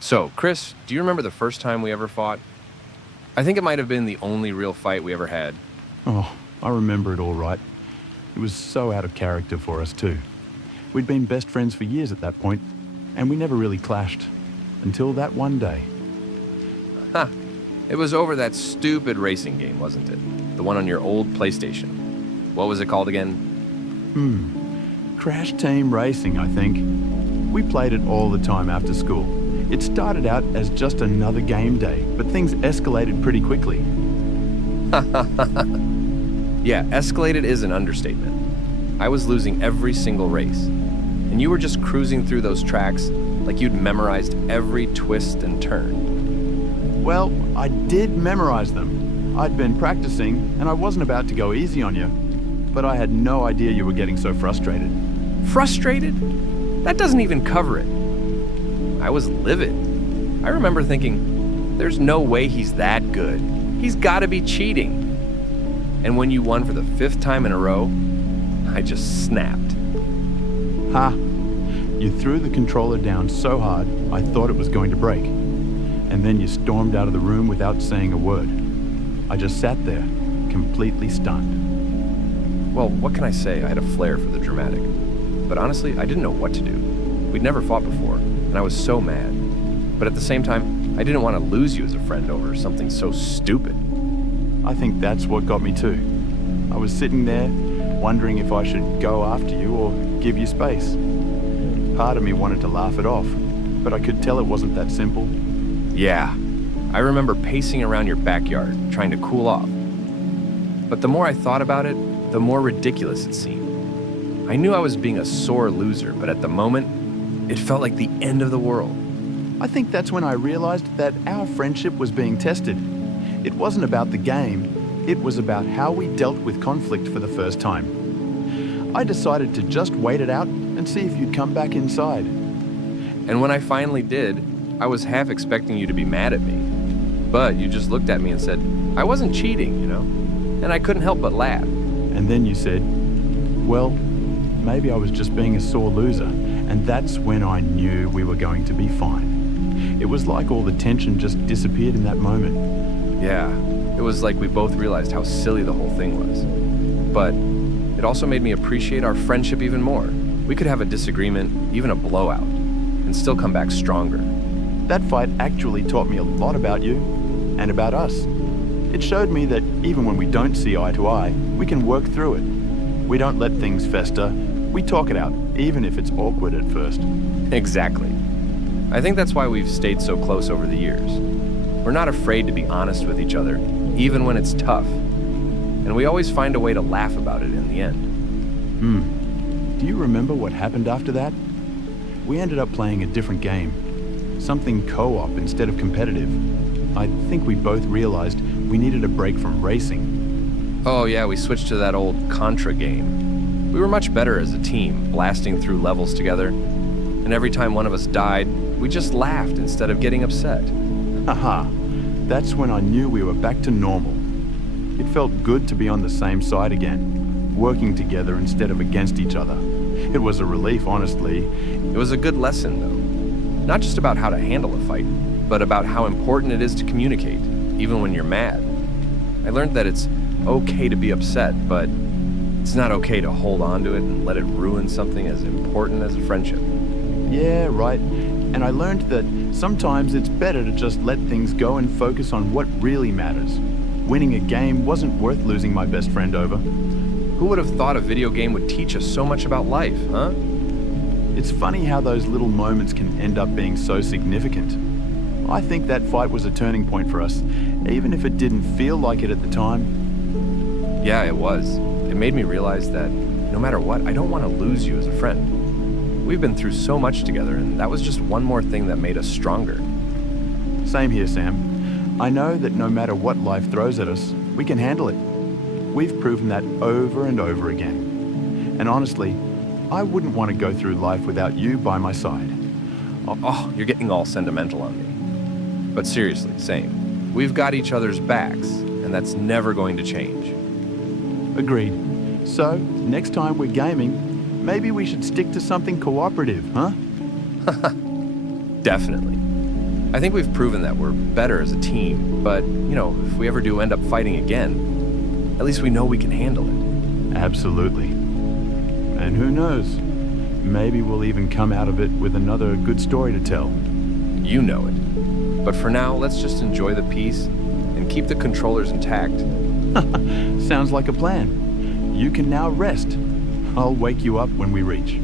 So, Chris, do you remember the first time we ever fought? I think it might have been the only real fight we ever had. Oh, I remember it all right. It was so out of character for us, too. We'd been best friends for years at that point, and we never really clashed. Until that one day. Ha! It was over that stupid racing game, wasn't it? The one on your old PlayStation. What was it called again? Crash Team Racing, I think. We played it all the time after school. It started out as just another game day, but things escalated pretty quickly. Yeah, escalated is an understatement. I was losing every single race, and you were just cruising through those tracks like you'd memorized every twist and turn. Well, I did memorize them. I'd been practicing, and I wasn't about to go easy on you. But I had no idea you were getting so frustrated. Frustrated? That doesn't even cover it. I was livid. I remember thinking, there's no way he's that good. He's got to be cheating. And when you won for the 5th time in a row, I just snapped. Ha! You threw the controller down so hard, I thought it was going to break. And then you stormed out of the room without saying a word. I just sat there, completely stunned. Well, what can I say? I had a flair for the dramatic. But honestly, I didn't know what to do. We'd never fought before, and I was so mad. But at the same time, I didn't want to lose you as a friend over something so stupid. I think that's what got me too. I was sitting there, wondering if I should go after you or give you space. Part of me wanted to laugh it off, but I could tell it wasn't that simple. Yeah, I remember pacing around your backyard, trying to cool off. But the more I thought about it, the more ridiculous it seemed. I knew I was being a sore loser, but at the moment, it felt like the end of the world. I think that's when I realized that our friendship was being tested. It wasn't about the game, it was about how we dealt with conflict for the first time. I decided to just wait it out and see if you'd come back inside. And when I finally did, I was half expecting you to be mad at me. But you just looked at me and said, I wasn't cheating, And I couldn't help but laugh. And then you said, well, maybe I was just being a sore loser. And that's when I knew we were going to be fine. It was like all the tension just disappeared in that moment. Yeah, it was like we both realized how silly the whole thing was. But it also made me appreciate our friendship even more. We could have a disagreement, even a blowout, and still come back stronger. That fight actually taught me a lot about you and about us. It showed me that even when we don't see eye to eye, we can work through it. We don't let things fester. We talk it out, even if it's awkward at first. Exactly. I think that's why we've stayed so close over the years. We're not afraid to be honest with each other, even when it's tough. And we always find a way to laugh about it in the end. Do you remember what happened after that? We ended up playing a different game. Something co-op instead of competitive. I think we both realized we needed a break from racing. Oh yeah, we switched to that old Contra game. We were much better as a team, blasting through levels together. And every time one of us died, we just laughed instead of getting upset. Haha, that's when I knew we were back to normal. It felt good to be on the same side again, working together instead of against each other. It was a relief, honestly. It was a good lesson, though. Not just about how to handle a fight, but about how important it is to communicate, even when you're mad. I learned that it's okay to be upset, but it's not okay to hold on to it and let it ruin something as important as a friendship. Yeah, right. And I learned that sometimes it's better to just let things go and focus on what really matters. Winning a game wasn't worth losing my best friend over. Who would have thought a video game would teach us so much about life, huh? It's funny how those little moments can end up being so significant. I think that fight was a turning point for us, even if it didn't feel like it at the time. Yeah, it was. It made me realize that no matter what, I don't want to lose you as a friend. We've been through so much together, and that was just one more thing that made us stronger. Same here, Sam. I know that no matter what life throws at us, we can handle it. We've proven that over and over again. And honestly, I wouldn't want to go through life without you by my side. Oh, you're getting all sentimental on me. But seriously, same. We've got each other's backs, and that's never going to change. Agreed. So, next time we're gaming, maybe we should stick to something cooperative, huh? Definitely. I think we've proven that we're better as a team, but, if we ever do end up fighting again, at least we know we can handle it. Absolutely. And who knows? Maybe we'll even come out of it with another good story to tell. You know it. But for now, let's just enjoy the peace and keep the controllers intact. Sounds like a plan. You can now rest. I'll wake you up when we reach.